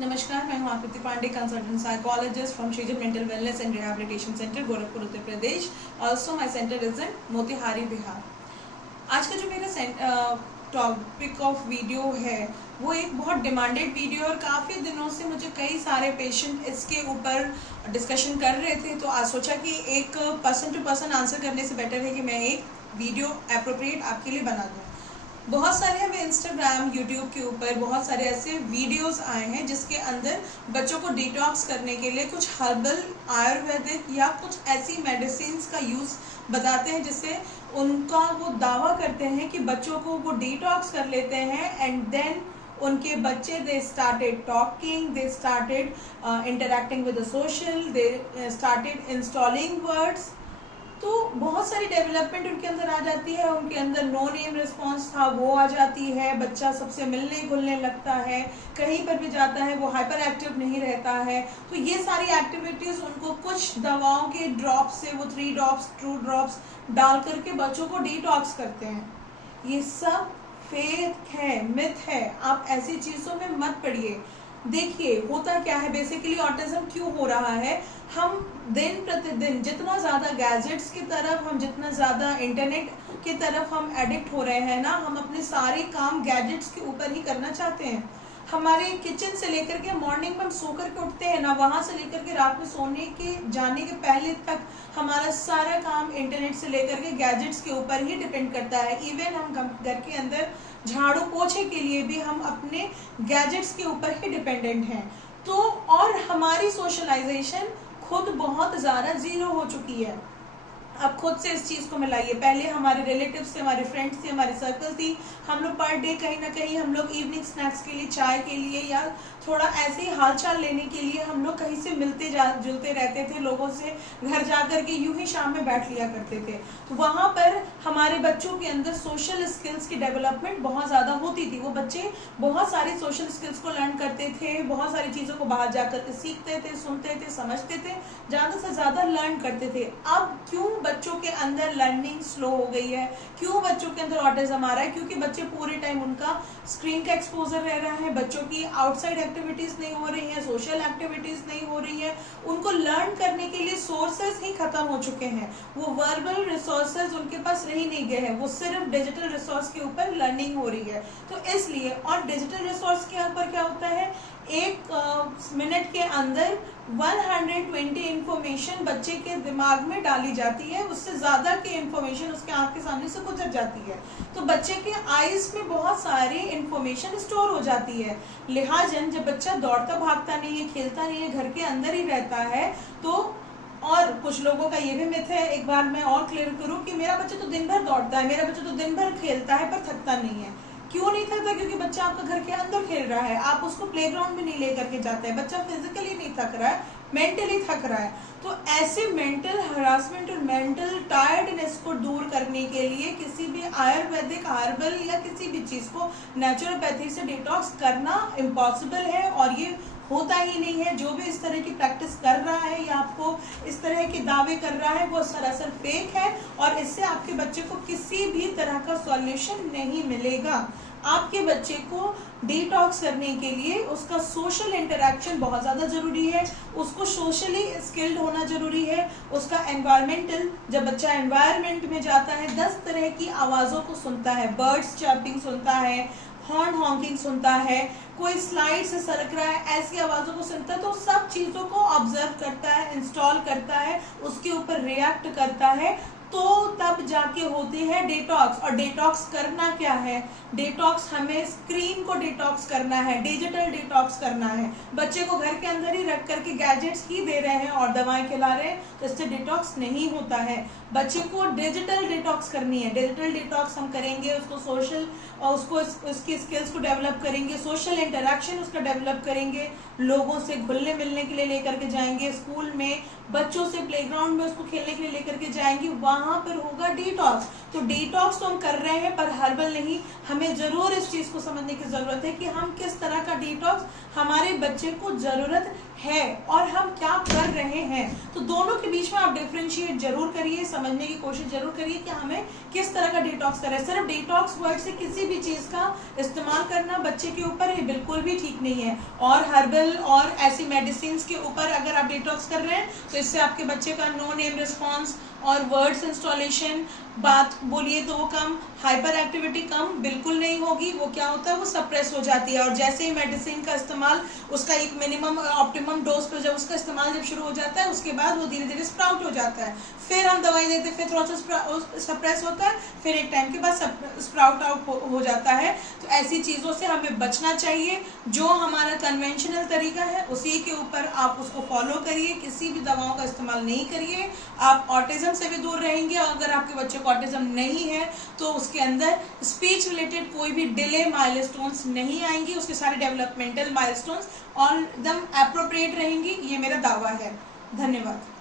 नमस्कार, मैं हूं Aakriti Pandey, consultant psychologist from Srijan mental wellness and rehabilitation centre, Gorakhpur, Uttar Pradesh. Also my centre is in Motihari, Bihar. आज का जो मेरा टॉपिक ऑफ वीडियो है वो एक बहुत डिमांडेड वीडियो और काफ़ी दिनों से मुझे कई सारे पेशेंट इसके ऊपर डिस्कशन कर रहे थे, तो आज सोचा कि एक पर्सन टू पर्सन आंसर करने से बेटर है कि मैं एक वीडियो अप्रोप्रिएट आपके लिए बना दूँ। बहुत सारे हमें इंस्टाग्राम, यूट्यूब के ऊपर बहुत सारे ऐसे वीडियोस आए हैं जिसके अंदर बच्चों को डिटॉक्स करने के लिए कुछ हर्बल, आयुर्वेदिक या कुछ ऐसी मेडिसिन का यूज़ बताते हैं जिससे उनका वो दावा करते हैं कि बच्चों को वो डिटॉक्स कर लेते हैं एंड देन उनके बच्चे they started talking, they started interacting with the social, they started installing words. तो बहुत सारी डेवलपमेंट उनके अंदर आ जाती है। उनके अंदर नो नेम रिस्पॉन्स था वो आ जाती है, बच्चा सबसे मिलने घुलने लगता है, कहीं पर भी जाता है वो हाइपर एक्टिव नहीं रहता है। तो ये सारी एक्टिविटीज उनको कुछ दवाओं के ड्रॉप्स से, वो 3 ड्रॉप्स, 2 ड्रॉप्स डाल करके बच्चों को डिटॉक्स करते हैं। ये सब फेक है, मिथ है। आप ऐसी चीजों में मत पड़िए। देखिए होता क्या है, बेसिकली ऑटिज्म क्यों हो रहा है। हम दिन प्रतिदिन जितना ज़्यादा गैजेट्स की तरफ, हम जितना ज़्यादा इंटरनेट की तरफ हम एडिक्ट हो रहे हैं ना, हम अपने सारे काम गैजेट्स के ऊपर ही करना चाहते हैं। हमारे किचन से लेकर के मॉर्निंग में हम सो कर के उठते हैं ना, वहाँ से लेकर के रात में सोने के जाने के पहले तक हमारा सारा काम इंटरनेट से लेकर के गैजेट्स के ऊपर ही डिपेंड करता है। इवन हम घर के अंदर झाड़ू पोछे के लिए भी हम अपने गैजेट्स के ऊपर ही डिपेंडेंट हैं। तो और हमारी सोशलाइजेशन खुद बहुत ज़्यादा जीरो हो चुकी है। अब खुद से इस चीज़ को मिलाइए। पहले हमारे रिलेटिव्स थे, हमारे फ्रेंड्स थे, हमारी सर्कल थी। हम लोग पर डे कहीं ना कहीं हम लोग इवनिंग स्नैक्स के लिए, चाय के लिए या थोड़ा ऐसे ही हालचाल लेने के लिए हम लोग कहीं से मिलते जुलते रहते थे लोगों से। घर जा कर के यूं ही शाम में बैठ लिया करते थे। तो वहाँ पर हमारे बच्चों के अंदर सोशल स्किल्स की डेवलपमेंट बहुत ज़्यादा होती थी। वो बच्चे बहुत सारी सोशल स्किल्स को लर्न करते थे, बहुत सारी चीज़ों को बाहर जा कर के सीखते थे, सुनते थे, समझते थे, ज़्यादा से ज़्यादा लर्न करते थे। अब क्यों बच्चों के अंदर लर्निंग स्लो हो गई है, क्यों बच्चों के अंदर ऑटिज्म आ रहा है? क्योंकि बच्चे पूरे टाइम उनका स्क्रीन का एक्सपोजर रह रहा है, बच्चों की आउटसाइड एक्टिविटीज नहीं हो रही है, सोशल एक्टिविटीज नहीं हो रही है, उनको लर्न करने के लिए सोर्सेज ही खत्म हो चुके हैं। वो वर्बल रिसोर्सेज उनके पास रही नहीं गए हैं, वो सिर्फ डिजिटल रिसोर्स के ऊपर लर्निंग हो रही है। तो इसलिए, और डिजिटल रिसोर्स के ऊपर क्या होता है, एक मिनट के अंदर 120 इंफॉर्मेशन बच्चे के दिमाग में डाली जाती है, उससे ज़्यादा की इंफॉर्मेशन उसके आँख के सामने से गुजर जाती है। तो बच्चे के आईज में बहुत सारी इंफॉर्मेशन स्टोर हो जाती है। लिहाजन जब बच्चा दौड़ता भागता नहीं है, खेलता नहीं है, घर के अंदर ही रहता है, तो और कुछ लोगों का ये भी मिथ है, एक बार मैं और क्लियर करूँ कि मेरा बच्चा तो दिन भर दौड़ता है, मेरा बच्चा तो दिन भर खेलता है पर थकता नहीं है। क्यों नहीं थकता? क्योंकि बच्चा आपका घर के अंदर खेल रहा है, आप उसको प्लेग्राउंड में नहीं लेकर के जाते हैं। बच्चा फिजिकली नहीं थक रहा है, मेंटली थक रहा है। तो ऐसे मेंटल हरासमेंट और मेंटल टायर्डनेस को दूर करने के लिए किसी भी आयुर्वेदिक, हर्बल या किसी भी चीज़ को नेचुरोपैथी से डिटॉक्स करना इम्पॉसिबल है और ये होता ही नहीं है। जो भी इस तरह की प्रैक्टिस कर रहा है या आपको इस तरह के दावे कर रहा है वो सरासर फेक है और इससे आपके बच्चे को किसी भी तरह का सॉल्यूशन नहीं मिलेगा। आपके बच्चे को डिटॉक्स करने के लिए उसका सोशल इंटरेक्शन बहुत ज़्यादा ज़रूरी है, उसको सोशली स्किल्ड होना ज़रूरी है, उसका एनवायरमेंटल, जब बच्चा एनवायरमेंट में जाता है 10 तरह की आवाज़ों को सुनता है, बर्ड्स चर्पिंग सुनता है, हॉर्न हॉकिंग सुनता है, कोई स्लाइड से सरक रहा है, ऐसी आवाज़ों को सुनता है, तो सब चीज़ों को ऑब्जर्व करता है, इंस्टॉल करता है, उसके ऊपर रिएक्ट करता है, तो तब जाके होती है डिटॉक्स। और डिटॉक्स करना क्या है? डिटॉक्स हमें स्क्रीन को डिटॉक्स करना है, डिजिटल डिटॉक्स करना है। बच्चे को घर के अंदर ही रख करके गैजेट्स ही दे रहे हैं और दवाएं खिला रहे हैं, तो इससे डिटॉक्स नहीं होता है। बच्चे को डिजिटल डिटॉक्स करनी है। डिजिटल डिटॉक्स हम करेंगे, उसको सोशल और उसको उसकी स्किल्स को डेवलप करेंगे, सोशल इंटरेक्शन उसका डेवलप करेंगे, लोगों से घुलने मिलने के लिए लेकर के जाएंगे, स्कूल में बच्चों से प्लेग्राउंड में उसको खेलने के लिए लेकर के जाएंगे, वहाँ पर होगा डिटॉक्स। तो डिटॉक्स तो हम कर रहे हैं पर हर्बल नहीं। हमें ज़रूर इस चीज़ को समझने की ज़रूरत है कि हम किस तरह का डिटॉक्स हमारे बच्चे को ज़रूरत है और हम क्या कर रहे हैं। तो दोनों के बीच में आप डिफरेंशिएट जरूर करिए, समझने की कोशिश जरूर करिए कि हमें किस तरह का डिटॉक्स करना है। सिर्फ डिटॉक्स वर्ड से किसी भी चीज़ का इस्तेमाल करना बच्चे के ऊपर ये बिल्कुल भी ठीक नहीं है। और हर्बल और ऐसी मेडिसिन के ऊपर अगर आप डिटॉक्स कर रहे हैं तो इससे आपके बच्चे का नो नेम रिस्पॉन्स और वर्ड्स इंस्टॉलेशन, बात बोलिए तो वो कम, हाइपर एक्टिविटी कम बिल्कुल नहीं होगी। वो क्या होता है, वो सप्रेस हो जाती है। और जैसे ही मेडिसिन का इस्तेमाल उसका एक मिनिमम ऑप्टिमम डोज पर जब उसका इस्तेमाल जब शुरू हो जाता है उसके बाद वो धीरे धीरे स्प्राउट हो जाता है। फिर हम दवाई देते हैं, फिर थोड़ा सा सप्रेस होता है, फिर एक टाइम के बाद स्प्राउट आउट हो जाता है। तो ऐसी चीज़ों से हमें बचना चाहिए। जो हमारा कन्वेंशनल तरीका है उसी के ऊपर आप उसको फॉलो करिए, किसी भी दवाओं का इस्तेमाल नहीं करिए। आप ऑटिज्म से भी दूर रहेंगे। और अगर आपके बच्चे को ऑटिज्म नहीं है तो उसके अंदर स्पीच रिलेटेड कोई भी डिले माइलस्टोन्स नहीं आएंगी, उसके सारे डेवलपमेंटल माइलस्टोन्स और एकदम एप्रोप्रिएट रहेंगी, ये मेरा दावा है। धन्यवाद।